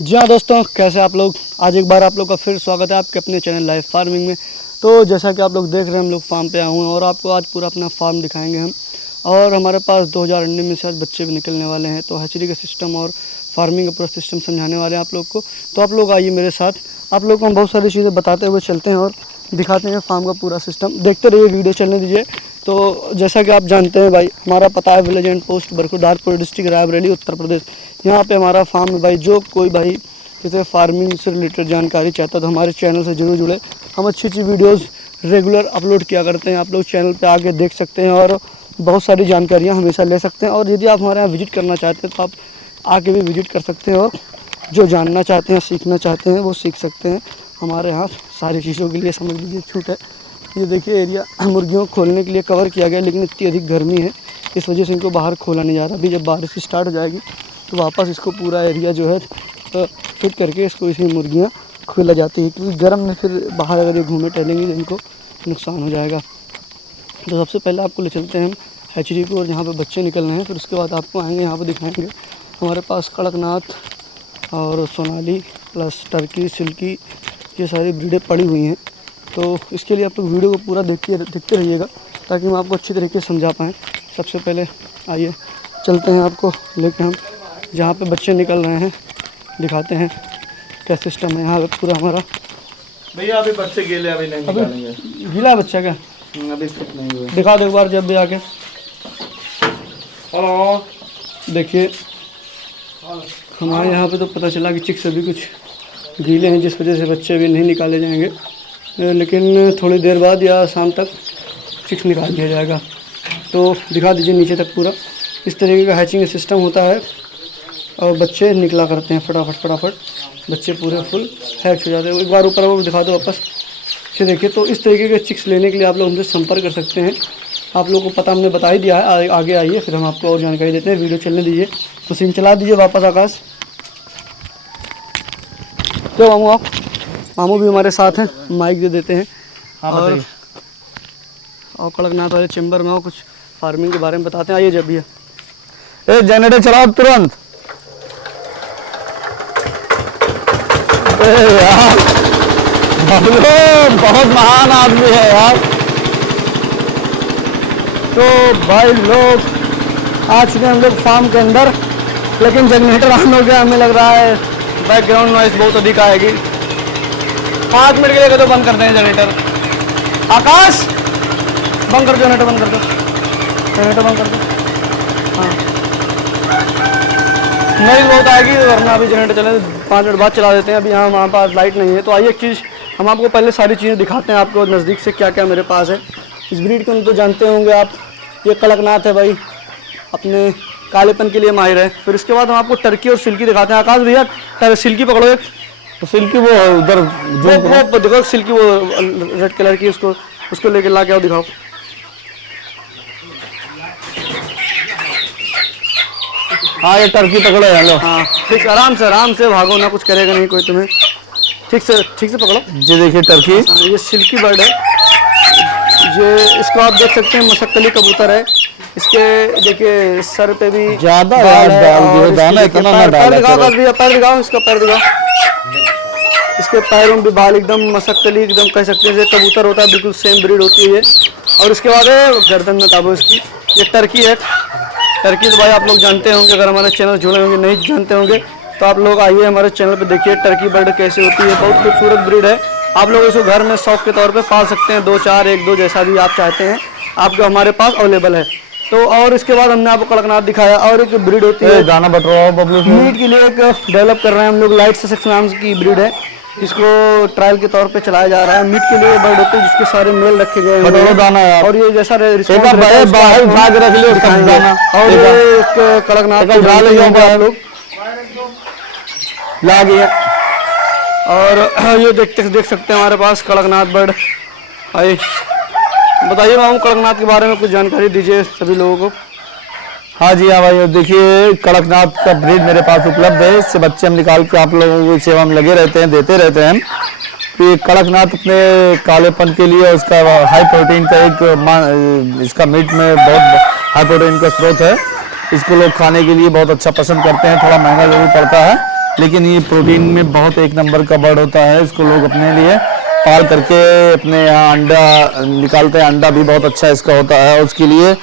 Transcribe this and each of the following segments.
जी हाँ दोस्तों, कैसे आप लोग। आज एक बार आप लोग का फिर स्वागत है आपके अपने चैनल लाइफ फार्मिंग में। तो जैसा कि आप लोग देख रहे हैं, हम लोग फार्म पे आए हुए हैं और आपको आज पूरा अपना फार्म दिखाएंगे हम। और हमारे पास 2000 अंडे में से आज बच्चे भी निकलने वाले हैं, तो हैचरी का सिस्टम और फार्मिंग का पूरा सिस्टम समझाने वाले हैं आप लोग को। तो आप लोग आइए मेरे साथ, आप लोग को हम बहुत सारी चीज़ें बताते हुए चलते हैं और दिखाते हैं फार्म का पूरा सिस्टम। देखते रहिए, वीडियो चलने दीजिए। तो जैसा कि आप जानते हैं भाई, हमारा पता है village and post Barkudarpur, district Raebareli, Uttar Pradesh. यहाँ पे हमारा फार्म है भाई। जो कोई भाई जैसे फार्मिंग से रिलेटेड जानकारी चाहता है तो हमारे चैनल से जरूर जुड़े। हम अच्छी अच्छी वीडियोस रेगुलर अपलोड किया करते हैं, आप लोग चैनल पे आके देख सकते हैं और बहुत सारी जानकारियाँ हमेशा ले सकते हैं। और यदि आप हमारे यहाँ विजिट करना चाहते हैं तो आप आके भी विजिट कर सकते हैं और जो जानना चाहते हैं, सीखना चाहते हैं, वो सीख सकते हैं। हमारे यहाँ सारी चीज़ों के लिए समझ लीजिए छूट है। ये देखिए एरिया मुर्गियों को खोलने के लिए कवर किया गया, लेकिन इतनी अधिक गर्मी है इस वजह से इनको बाहर खोला नहीं जा रहा। अभी जब बारिश स्टार्ट हो जाएगी तो वापस इसको पूरा एरिया जो है फिट करके इसको इसमें मुर्गियाँ खोला जाती है, क्योंकि गर्म में फिर बाहर अगर ये घूमे टहलेंगे तो इनको नुकसान हो जाएगा। तो सबसे पहले आपको ले चलते हैं हम हैचरी को, और यहाँ पे बच्चे निकल रहे हैं। फिर उसके बाद आपको आएंगे यहाँ पे दिखाएंगे हमारे पास कड़कनाथ और सोनाली प्लस टर्की, सिल्की, ये सारी ब्रीडें पड़ी हुई हैं। तो इसके लिए आप लोग वीडियो को पूरा देखते रहिएगा ताकि हम आपको अच्छी तरीके से समझा पाएँ। सबसे पहले आइए चलते हैं, आपको लेके हम जहाँ पे बच्चे निकल रहे हैं दिखाते हैं क्या सिस्टम है यहाँ पे पूरा हमारा। भैया अभी बच्चे गीले अभी नहीं निकालेंगे। गीला बच्चा क्या अभी फिट नहीं हुए। दिखा दो एक बार जब भी आके। हेलो, देखिए हमारे यहाँ पे तो पता चला कि चिक्स अभी कुछ गीले हैं, जिस वजह से बच्चे अभी नहीं निकाले जाएंगे, लेकिन थोड़ी देर बाद या शाम तक चिक्स निकाल दिया जाएगा। तो दिखा दीजिए नीचे तक पूरा इस तरीके का हैचिंग सिस्टम होता है और बच्चे निकला करते हैं फटाफट बच्चे पूरे फुल हैच हो जाते हैं। एक बार ऊपर वो दिखा दो वापस से। देखिए तो इस तरीके के चिक्स लेने के लिए आप लोग हमसे संपर्क कर सकते हैं। आप लोगों को पता हमने बता ही दिया है, आगे आइए फिर हम आपको और जानकारी देते हैं। वीडियो चलने दीजिए, तो सीन चला दीजिए वापस आकाश। तो मामू आप, मामू भी हमारे साथ हैं, माइक दे देते हैं। हाँ और कड़कनाथ वाले चैम्बर में कुछ फार्मिंग के बारे में बताते हैं। आइए जब भी है, जनरेटर चलाओ तुरंत। यार बहुत महान आदमी है यार। तो भाई लोग आ चुके हैं हम लोग फार्म के अंदर, लेकिन जनरेटर ऑन हो गया। हमें लग रहा है बैकग्राउंड नॉइस बहुत अधिक आएगी। 5 मिनट के लिए तो बंद करते हैं जनरेटर। आकाश बंद कर दो, जनरेटर बंद कर दो, जनरेटर बंद कर दो। हाँ नॉइस बहुत आएगी, वरना अभी जनरेटर चले 5 मिनट बाद चला देते हैं। अभी यहाँ हमारे पास लाइट नहीं है। तो आइए एक चीज़ हम आपको पहले सारी चीज़ें दिखाते हैं, आपको नज़दीक से क्या क्या मेरे पास है। इस ब्रीड को तो जानते होंगे आप, ये कड़कनाथ है भाई, अपने कालेपन के लिए माहिर है। फिर इसके बाद हम आपको टर्की और सिल्की दिखाते हैं। आकाश भैया सिल्की पकड़ो एक। तो सिल्की वो उधर वो देखो सिल्की, वो रेड कलर की, उसको लेके ला के आओ, दिखाओ। हाँ ये टर्की पकड़ो। हेलो हाँ ठीक, आराम से भागो ना, कुछ करेगा नहीं कोई तुम्हें। ठीक से पकड़ो। जी देखिए टर्की। ये सिल्की बर्ड है। ये इसको आप देख सकते हैं, मशक्कली कबूतर है। इसके देखिए सर पे भी ज्यादा बाल है डाल और दियो, दाना इसके इतना पैर ना डाला दिखाओ, करो। पैर दिखाओ, इसका पैर दिखाओ। इसके पैरों में भी बाल एकदम मशक्कली, एकदम कह सकते हैं जैसे कबूतर होता है, बिल्कुल सेम ब्रीड होती है ये। और इसके बाद गर्दन में काबू इसकी। ये टर्की है। टर्की तो भाई आप लोग जानते होंगे, अगर हमारे चैनल जुड़े होंगे, नहीं जानते होंगे तो आप लोग आइए हमारे चैनल पे देखिए टर्की बर्ड कैसे होती है। बहुत खूबसूरत ब्रीड है। आप लोग इसको घर में शौक के तौर पे पाल सकते हैं, 2, 4, 1, 2 जैसा भी आप चाहते हैं, आपको हमारे पास अवेलेबल है। तो और इसके बाद हमने आपको कड़कनाथ दिखाया, और एक ब्रीड होती है दाना बटवाओ बबलू मीट के लिए, एक डेवलप कर रहे हैं हम लोग, लाइट ससेक्स नाम की ब्रीड है। इसको ट्रायल के तौर पे चलाया जा रहा है। मीट के लिए बर्ड होते हैं जिसके सारे मेल रखे गए हैं दाना यार। और ये जैसा रिस्पॉन्स एक बार बाहर भाग रख लियो दाना। और एक कड़कनाथ डाल आप लोग ला गया। और ये देख सकते हैं हमारे पास कड़कनाथ बर्ड। आइए बताइए मामू, कड़कनाथ के बारे में कुछ जानकारी दीजिए सभी लोगों को। हाँ जी हाँ भाई, देखिए कड़कनाथ का ब्रीड मेरे पास उपलब्ध है। इससे बच्चे हम निकाल के आप लोगों की सेवा में लगे रहते हैं, देते रहते हैं। तो ये कड़कनाथ अपने कालेपन के लिए, उसका हाई प्रोटीन का इसका मीट में बहुत हाई प्रोटीन का स्रोत है। इसको लोग खाने के लिए बहुत अच्छा पसंद करते हैं। थोड़ा महंगा जरूर पड़ता है, लेकिन ये प्रोटीन में बहुत एक नंबर का बर्ड होता है। इसको लोग अपने लिए पाल करके अपने यहाँ अंडा निकालते हैं। अंडा भी बहुत अच्छा इसका होता है। उसके लिए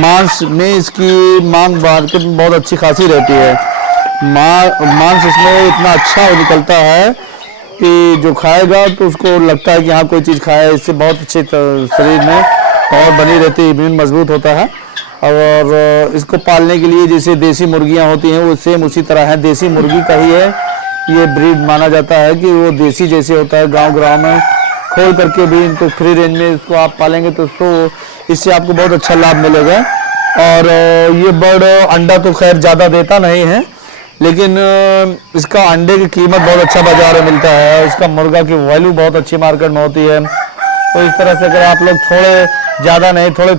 मांस में इसकी मांग मार्केट में बहुत अच्छी खासी रहती है। मांस इसमें इतना अच्छा निकलता है कि जो खाएगा तो उसको लगता है कि हाँ कोई चीज़ खाया है। इससे बहुत अच्छे शरीर में और बनी रहती है, इम्यून मजबूत होता है। और इसको पालने के लिए जैसे देसी मुर्गियां होती हैं वो सेम उसी तरह है, देसी मुर्गी का ही है ये ब्रीड माना जाता है कि वो देसी जैसे होता है। गांव में खोल करके भी इनको फ्री रेंज में इसको आप पालेंगे तो इससे आपको बहुत अच्छा लाभ मिलेगा। और ये बर्ड अंडा तो खैर ज़्यादा देता नहीं है, लेकिन इसका अंडे की कीमत बहुत अच्छा बाजार में मिलता है। इसका मुर्गा की वैल्यू बहुत अच्छी मार्केट में होती है। तो इस तरह से अगर आप लोग थोड़े ज़्यादा नहीं थोड़े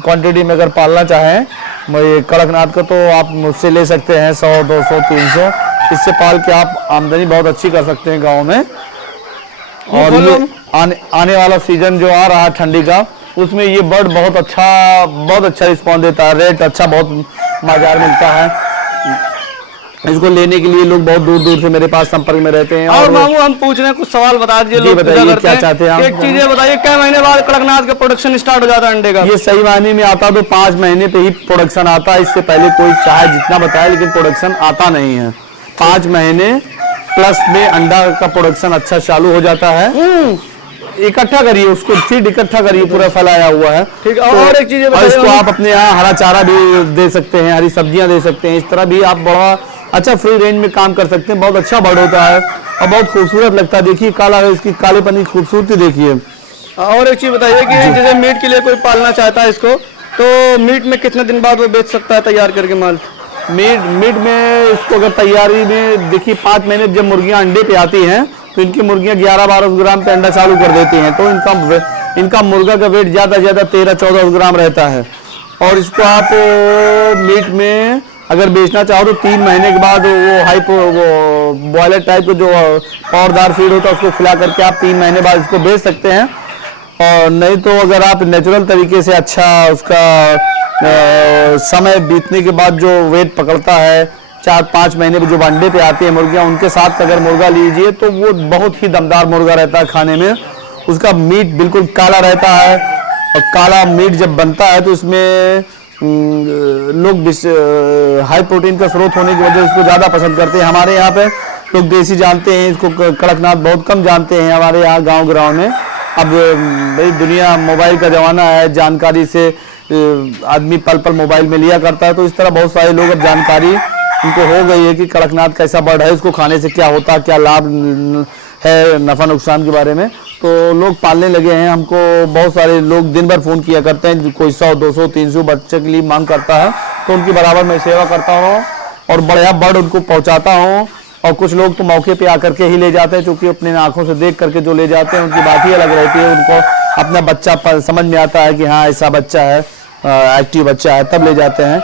क्वांटिटी में अगर पालना चाहें ये कड़कनाथ को, तो आप मुझसे ले सकते हैं 100, 200, 300। इससे पाल के आप आमदनी बहुत अच्छी कर सकते हैं गाँव में। और ये आने वाला सीजन जो आ रहा है ठंडी का, उसमें ये बर्ड बहुत अच्छा रिस्पॉन्स देता है। रेट अच्छा बहुत बाजार मिलता है। इसको लेने के लिए लोग बहुत दूर दूर से मेरे पास संपर्क में रहते हैं। और मामू हम पूछ रहे हैं कुछ सवाल बता दीजिए, लोग बताइए क्या चाहते हैं आप? एक चीज ये बताइए, क्या महीने बाद कड़कनाथ का प्रोडक्शन स्टार्ट हो जाता है अंडे का? ये सही मायने में आता तो 5 महीने पे ही प्रोडक्शन आता है। इससे पहले कोई चाहे जितना बताए लेकिन प्रोडक्शन आता नहीं है। 5 महीने प्लस में अंडा का प्रोडक्शन अच्छा चालू हो जाता है। इकट्ठा करिए उसको, सीड इकट्ठा करिए, पूरा फैलाया हुआ है। ठीक है। और एक चीज इसको आप अपने यहाँ हरा चारा भी दे सकते हैं, हरी सब्जियां दे सकते हैं। इस तरह भी आप बड़ा अच्छा फ्री रेंज में काम कर सकते हैं। बहुत अच्छा बर्ड होता है और बहुत खूबसूरत लगता है। देखिए काला है, इसकी कालेपन की खूबसूरती देखिए। और एक चीज बताइए कि जैसे मीट के लिए कोई पालना चाहता है इसको, तो मीट में कितने दिन बाद वो बेच सकता है तैयार करके माल? मीट में इसको अगर तैयारी में देखिए 5 महीने जब मुर्गियां अंडे पे आती हैं तो इनकी मुर्गियां 11-12 ग्राम पे अंडा चालू कर देती हैं। तो इनका मुर्गा का वेट ज़्यादा 13-14 ग्राम रहता है। और इसको आप मीट में अगर बेचना चाहो तो 3 महीने के बाद वो बॉयलर टाइप का जो पावरदार फीड होता है उसको खिला करके आप 3 महीने बाद इसको बेच सकते हैं। और नहीं तो अगर आप नेचुरल तरीके से अच्छा उसका समय बीतने के बाद जो वेट पकड़ता है 4-5 महीने में जो अंडे पे आती है मुर्गियां, उनके साथ अगर मुर्गा लीजिए तो वो बहुत ही दमदार मुर्गा रहता है खाने में। उसका मीट बिल्कुल काला रहता है और काला मीट जब बनता है तो इसमें लोग हाई प्रोटीन का स्रोत होने की वजह से इसको ज़्यादा पसंद करते हैं। हमारे यहाँ पे लोग देसी जानते हैं इसको, कड़कनाथ बहुत कम जानते हैं हमारे यहाँ गाँव में। अब भाई दुनिया मोबाइल का ज़माना है, जानकारी से आदमी पल पल मोबाइल में लिया करता है। तो इस तरह बहुत सारे लोग अब जानकारी उनको हो गई है कि कड़कनाथ कैसा बर्ड है, इसको खाने से क्या होता है, क्या लाभ है, नफ़ा नुकसान के बारे में। तो लोग पालने लगे हैं। हमको बहुत सारे लोग दिन भर फ़ोन किया करते हैं, कोई 100, 200, 300 बच्चे के लिए मांग करता है तो उनकी बराबर मैं सेवा करता हूँ और बढ़िया बर्ड उनको पहुँचाता हूँ। और कुछ लोग तो मौके पे आकर के ही ले जाते हैं, क्योंकि अपने आंखों से देख करके जो ले जाते हैं उनकी बात ही अलग रहती है। उनको अपना बच्चा समझ में आता है कि हाँ ऐसा बच्चा है, एक्टिव बच्चा है, तब ले जाते हैं।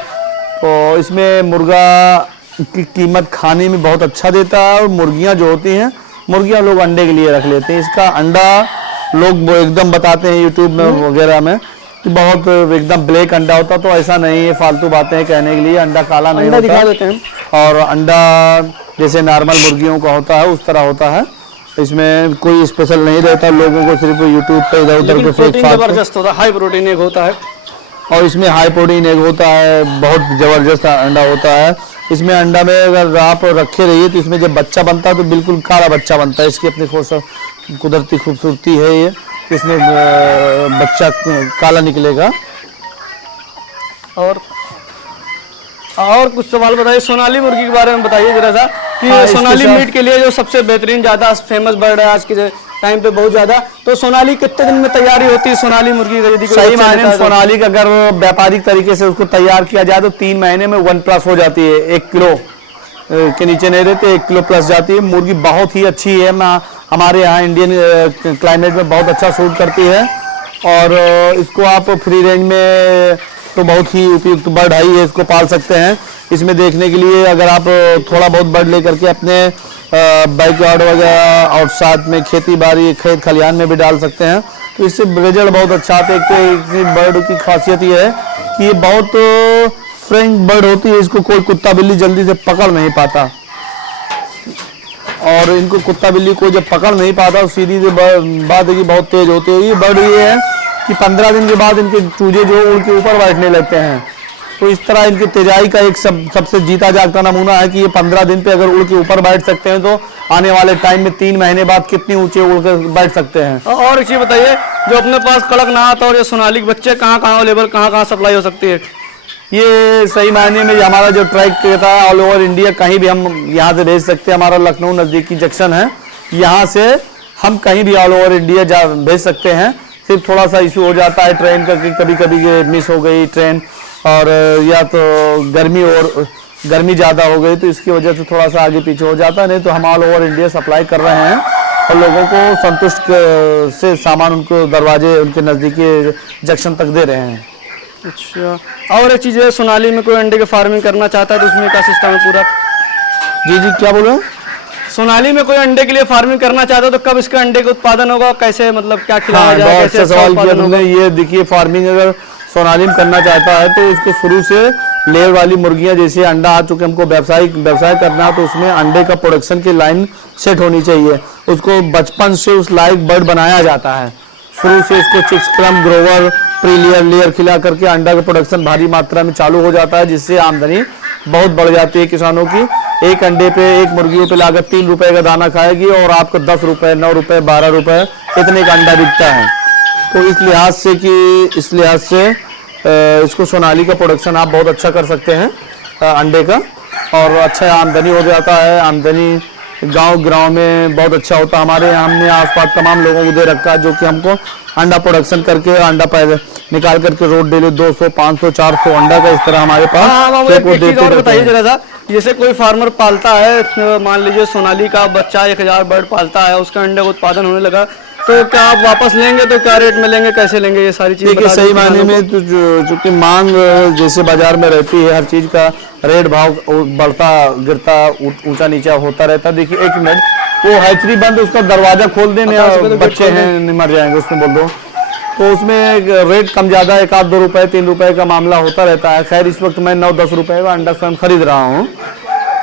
तो इसमें मुर्गा की कीमत खाने में बहुत अच्छा देता है। और मुर्गियाँ जो होती हैं, मुर्गियाँ लोग अंडे के लिए रख लेते हैं। इसका अंडा लोग एकदम बताते हैं यूट्यूब में वगैरह में कि बहुत एकदम ब्लैक अंडा होता, तो ऐसा नहीं है, फालतू बातें हैं कहने के लिए। अंडा काला नहीं होता, दिखा देते हैं। और अंडा जैसे नॉर्मल मुर्गियों का होता है उस तरह होता है। इसमें कोई स्पेशल नहीं रहता, लोगों को सिर्फ यूट्यूब पे इधर उधर के फेक जबरदस्त होता है, हाई प्रोटीन एग होता है। और इसमें हाई प्रोटीन एग होता है, बहुत ज़बरदस्त अंडा होता है। इसमें अंडा में अगर आप रखे रहिए तो इसमें जब बच्चा बनता है तो बिल्कुल काला बच्चा बनता है। इसकी अपनी कुदरती खूबसूरती है ये, इसमें बच्चा काला निकलेगा। और कुछ सवाल बताइए, सोनाली मुर्गी के बारे में बताइए जरा सा कि हाँ, सोनाली मीट के लिए जो सबसे बेहतरीन ज़्यादा फेमस बर्ड है आज के टाइम पे बहुत ज़्यादा, तो सोनाली कितने दिन में तैयारी होती है सोनाली मुर्गी? यदि सही मायने में सोनाली का अगर व्यापारिक तरीके से उसको तैयार किया जाए तो 3 महीने में 1+ हो जाती है। 1 किलो के नीचे नहीं रहते, 1 किलो प्लस जाती है। मुर्गी बहुत ही अच्छी है, हमारे यहाँ इंडियन क्लाइमेट में बहुत अच्छा सूट करती है। और इसको आप फ्री रेंज में तो बहुत ही उपयुक्त बर्ड है, इसको पाल सकते हैं। इसमें देखने के लिए अगर आप थोड़ा बहुत बर्ड लेकर के अपने बैकयार्ड वगैरह और साथ में खेती बाड़ी खेत खलिहान में भी डाल सकते हैं, तो इससे रिजल्ट बहुत अच्छा आता है। एक बर्ड की खासियत ये है कि ये बहुत फ्रेंच बर्ड होती है, इसको कोई कुत्ता बिल्ली जल्दी से पकड़ नहीं पाता। और इनको कुत्ता बिल्ली कोई जब पकड़ नहीं पाता, सीधी सी बात है कि बहुत तेज होती है। ये बर्ड ये है कि 15 दिन के बाद इनके चूजे जो उनके ऊपर बैठने लगते हैं। तो इस तरह इनकी तेजाई का एक सबसे जीता जागता नमूना है कि ये 15 दिन पे अगर उड़ के ऊपर बैठ सकते हैं तो आने वाले टाइम में 3 महीने बाद कितनी ऊंचे उड़ कर बैठ सकते हैं। और एक चीज़ बताइए, जो अपने पास कड़कनाथ और ये सोनालिक बच्चे कहाँ अवेलेबल, कहाँ सप्लाई हो सकती है? ये सही मायने में हमारा जो ट्रैक कहता है ऑल ओवर इंडिया कहीं भी हम यहाँ से भेज सकते हैं। हमारा लखनऊ नज़दीकी जंक्शन है, यहाँ से हम कहीं भी ऑल ओवर इंडिया भेज सकते हैं। सिर्फ थोड़ा सा इशू हो जाता है ट्रेन का कि कभी कभी मिस हो गई ट्रेन, और या तो गर्मी ज़्यादा हो गई तो इसकी वजह से थोड़ा सा आगे पीछे हो जाता है। नहीं तो हम ऑल ओवर इंडिया सप्लाई कर रहे हैं और लोगों को संतुष्ट से सामान उनको दरवाजे उनके नज़दीकी जंक्शन तक दे रहे हैं। अच्छा, और एक चीज़ है, सोनाली में कोई अंडे की फार्मिंग करना चाहता है तो उसमें क्या सिस्टम है पूरा? जी क्या बोल रहे हैं? सोनाली में कोई अंडे के लिए फार्मिंग करना चाहता है तो कब इसका अंडे का उत्पादन होगा, कैसे मतलब क्या खिलाया जाए? बहुत कैसे अच्छा सवाल किया उत्पादन तुमने। होगा? ये देखिए, फार्मिंग अगर सोनाली में करना चाहता है तो उसको शुरू से लेयर वाली मुर्गियां, जैसे अंडा आ चुके हमको व्यवसाय करना है तो उसमें अंडे का प्रोडक्शन की लाइन सेट होनी चाहिए। उसको बचपन से उस लायक बर्ड बनाया जाता है। शुरू से इसको चिक्स क्रम ग्रोवर प्री लेयर खिला करके अंडा का प्रोडक्शन भारी मात्रा में चालू हो जाता है, जिससे आमदनी बहुत बढ़ जाती है किसानों की। एक अंडे पे, एक मुर्गियों पे लागत 3 रुपए का दाना खाएगी और आपको 10 रुपए, 9 रुपए, 12 रुपए इतने का अंडा बिकता है। तो इस लिहाज से इसको सोनाली का प्रोडक्शन आप बहुत अच्छा कर सकते हैं अंडे का, और अच्छा आमदनी हो जाता है। आमदनी गांव में बहुत अच्छा होता है। हमारे यहाँ हमने आसपास तमाम लोगों को दे रखा है जो कि हमको अंडा प्रोडक्शन करके अंडा पैदा निकाल करके रोज डेली 200, 500, 400 अंडा का इस तरह हमारे पास। हाँ, एक चीज़ और बताइए जरा सा, जैसे कोई फार्मर पालता है, मान लीजिए सोनाली का बच्चा 1000 बर्ड पालता है, उसका अंडे का उत्पादन होने लगा, तो क्या आप वापस लेंगे तो क्या रेट में लेंगे, कैसे लेंगे, ये सारी चीज़ें? देखिए, सही मायने में तो चूंकि मांग जैसे बाजार में रहती है, हर चीज का रेट भाव बढ़ता गिरता ऊंचा नीचा होता रहता है। देखिए, 1 मिनट, वो हैचरी बंद, उसका दरवाजा खोल देने, बच्चे हैं मर जाएंगे उसमें बोल दो, तो उसमें रेट कम ज्यादा 1-2 रुपए 3 रुपए का मामला होता रहता है। खैर, इस वक्त मैं 9-10 रुपए का अंडा स्वयं खरीद रहा हूँ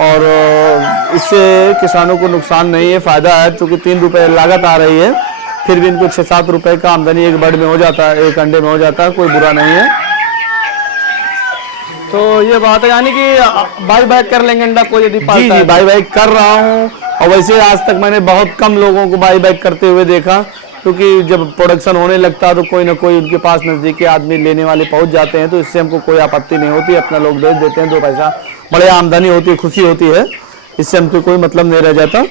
और इससे किसानों को नुकसान नहीं है, फायदा है। क्योंकि 3 रुपए लागत आ रही है, फिर भी इनको 6-7 रुपए का आमदनी एक बर्ड में हो जाता है, एक अंडे में हो जाता है, कोई बुरा नहीं है। तो ये बात है, यानी कि बाई बैक कर लेंगे अंडा कोई यदि पालता है? जी, बाई बैक कर रहा हूँ। और वैसे आज तक मैंने बहुत कम लोगों को बाई बैक करते हुए देखा, क्योंकि जब प्रोडक्शन होने लगता है तो कोई ना कोई उनके पास नज़दीकी आदमी लेने वाले पहुंच जाते हैं, तो इससे हमको कोई आपत्ति नहीं होती। अपना लोग बेच देते हैं, 2 पैसा बड़े आमदनी होती है, खुशी होती है, इससे हमको कोई मतलब नहीं रह जाता।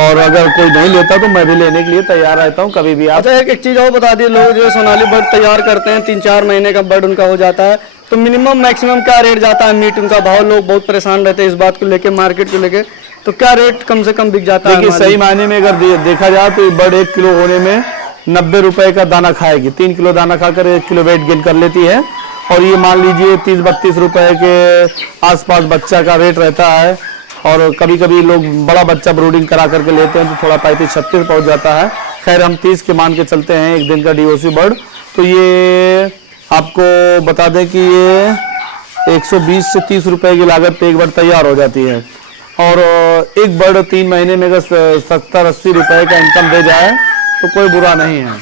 और अगर कोई नहीं लेता तो मैं भी लेने के लिए तैयार रहता हूँ कभी भी। अच्छा, एक चीज़ और बता दिए, लोग जो सोनाली बर्ड तैयार करते हैं 3-4 महीने का बर्ड उनका हो जाता है, तो मिनिमम मैक्सिमम क्या रेट जाता है मीट उनका भाव? लोग बहुत परेशान रहते हैं इस बात को लेके, मार्केट को लेके, तो क्या रेट कम से कम बिक जाता है? देखिए, सही मायने में अगर देखा जाए तो बर्ड 1 किलो होने में 90 रुपए का दाना खाएगी। 3 किलो दाना खाकर 1 किलो वेट गेन कर लेती है। और ये मान लीजिए 30-32 रुपए के आसपास बच्चा का रेट रहता है। और कभी कभी लोग बड़ा बच्चा ब्रूडिंग करा करके लेते हैं तो थोड़ा 35-36 पहुंच जाता है। खैर, हम 30 के मान के चलते हैं एक दिन का डीओसी बर्ड। तो ये आपको बता दें कि ये 120 से 30 रुपए की लागत पे एक बर्ड तैयार हो जाती है। और एक बर्ड 3 महीने में अगर 70-80 रुपए का इनकम दे जाए तो कोई बुरा नहीं है।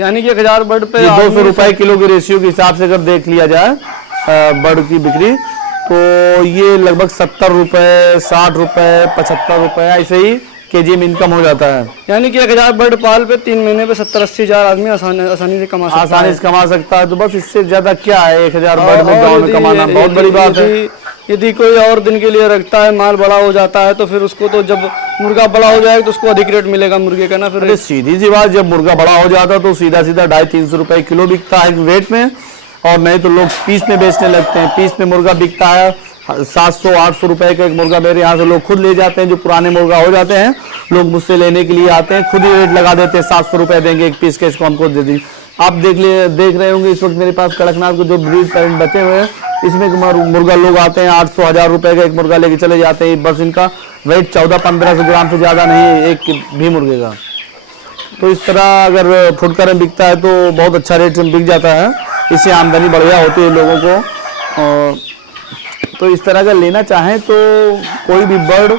यानी कि 1000 बर्ड पे 200 रुपए किलो के रेशियो के हिसाब से अगर देख लिया जाए बर्ड की बिक्री, तो ये लगभग 70 रुपए, 60 रुपए, 75 रुपए ऐसे ही केजी में इनकम हो जाता है। यानी कि 1000 बर्ड पाल पे 3 महीने पे 70-80 हज़ार आदमी आसानी से कमा सकता है। तो बस इससे ज्यादा क्या है, 1000 बर्ड में गाँव में कमाना बहुत बड़ी बात है। यदि कोई और दिन के लिए रखता है, माल बड़ा हो जाता है, तो फिर उसको तो जब मुर्गा बड़ा हो जाएगा तो उसको अधिक रेट मिलेगा मुर्गे का ना। फिर सीधी सी बात, जब मुर्गा बड़ा हो जाता है तो सीधा 250-300 रुपए किलो बिकता है वेट में। और नहीं तो लोग पीस में बेचने लगते हैं। पीस में मुर्गा बिकता है 700-800 रुपए का एक मुर्गा। मेरे यहाँ से लोग खुद ले जाते हैं, जो पुराने मुर्गा हो जाते हैं, लोग मुझसे लेने के लिए आते हैं, खुद ही रेट लगा देते हैं, 700 रुपए देंगे एक पीस के, इसको हमको दे दी। आप देख रहे होंगे इस वक्त मेरे पास कड़कनाथ के जो ब्रीड पेरेंट बचे हुए हैं, इसमें मुर्गा लोग आते हैं 800-1000 रुपए का एक मुर्गा लेके चले जाते हैं। बस इनका वेट 14-15 ग्राम से ज्यादा नहीं है एक भी मुर्गे का। तो इस तरह अगर फुटकर में बिकता है तो बहुत अच्छा रेट में बिक जाता है, इससे आमदनी बढ़िया होती है लोगों को। तो इस तरह का लेना चाहें तो कोई भी बर्ड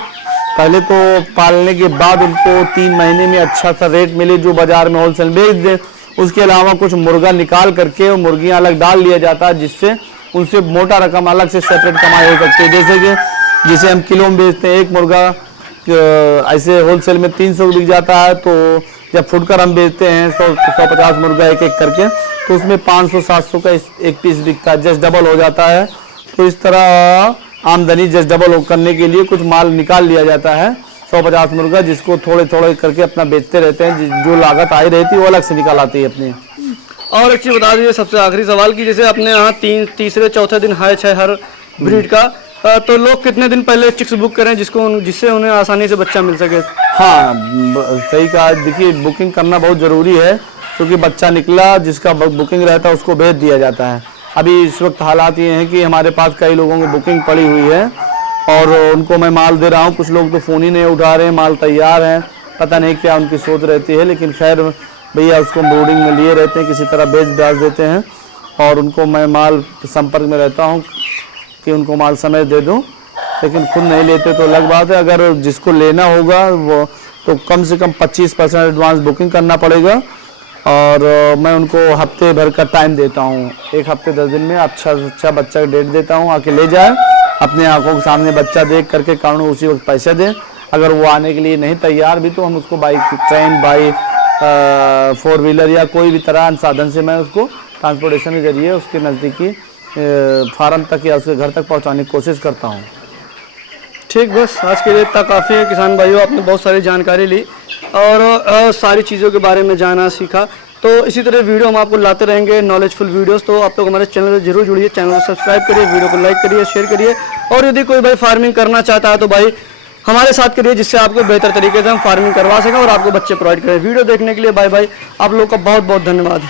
पहले तो पालने के बाद उनको 3 महीने में अच्छा सा रेट मिले जो बाजार में होलसेल बेच दे। उसके अलावा कुछ मुर्गा निकाल करके वो मुर्गियाँ अलग डाल लिया जाता है, जिससे उनसे मोटा रकम अलग से सेपरेट कमाई हो सकती है। जैसे कि जिसे हम किलो में बेचते हैं, एक मुर्गा ऐसे होलसेल में 300 बिक जाता है, तो जब फुटकर हम बेचते हैं 100-150 मुर्गा एक एक करके, तो उसमें 500-700 का एक पीस बिकता है, जस्ट डबल हो जाता है। तो इस तरह आमदनी जस्ट डबल करने के लिए कुछ माल निकाल लिया जाता है, 150 मुर्गा, जिसको थोड़े थोड़े करके अपना बेचते रहते हैं। जो लागत आई रहती है वो अलग से निकाल आती है अपनी। और एक चीज़ बता दीजिए सबसे आखिरी सवाल की, जैसे अपने यहाँ तीसरे चौथे दिन हैच है हर ब्रीड का, तो लोग कितने दिन पहले चिक्स बुक करें जिससे उन्हें आसानी से बच्चा मिल सके? हाँ, सही कहा। देखिए, बुकिंग करना बहुत ज़रूरी है, क्योंकि बच्चा निकला जिसका बुकिंग रहता है उसको भेज दिया जाता है। अभी इस वक्त हालात ये हैं कि हमारे पास कई लोगों की बुकिंग पड़ी हुई है और उनको मैं माल दे रहा हूँ। कुछ लोग तो फ़ोन ही नहीं उठा रहे हैं, माल तैयार है, पता नहीं क्या उनकी सोच रहती है। लेकिन खैर भैया उसको ब्रीडिंग में लिए रहते हैं, किसी तरह बेच ब्याज देते हैं और उनको मैं माल संपर्क में रहता हूँ कि उनको माल समय दे दूँ, लेकिन खुद नहीं लेते तो अलग बात है। अगर जिसको लेना होगा वो तो कम से कम 25% एडवांस बुकिंग करना पड़ेगा और मैं उनको हफ्ते भर का टाइम देता हूँ। 1 हफ्ते 10 दिन में अच्छा बच्चा का डेट देता हूँ, आके ले जाए, अपने आंखों के सामने बच्चा देख करके कानून उसी वक्त पैसे दें। अगर वो आने के लिए नहीं तैयार भी तो हम उसको ट्रेन, बाइक, 4 व्हीलर या कोई भी तरह साधन से मैं उसको ट्रांसपोर्टेशन के जरिए उसके नज़दीकी फार्म तक या उसके घर तक पहुँचाने की कोशिश करता हूँ। ठीक, बस आज के लिए इतना काफ़ी है किसान भाइयों। आपने बहुत सारी जानकारी ली और सारी चीज़ों के बारे में जाना सीखा। तो इसी तरह वीडियो हम आपको लाते रहेंगे, नॉलेजफुल वीडियोस। तो आप लोग हमारे चैनल से जरूर जुड़िए, चैनल को सब्सक्राइब करिए, वीडियो को लाइक करिए, शेयर करिए। और यदि कोई भाई फार्मिंग करना चाहता है तो भाई हमारे साथ करिए, जिससे आपको बेहतर तरीके से हम फार्मिंग करवा सकें और आपको बच्चे प्रोवाइड करें। वीडियो देखने के लिए बाय बाय, आप लोग का बहुत बहुत धन्यवाद।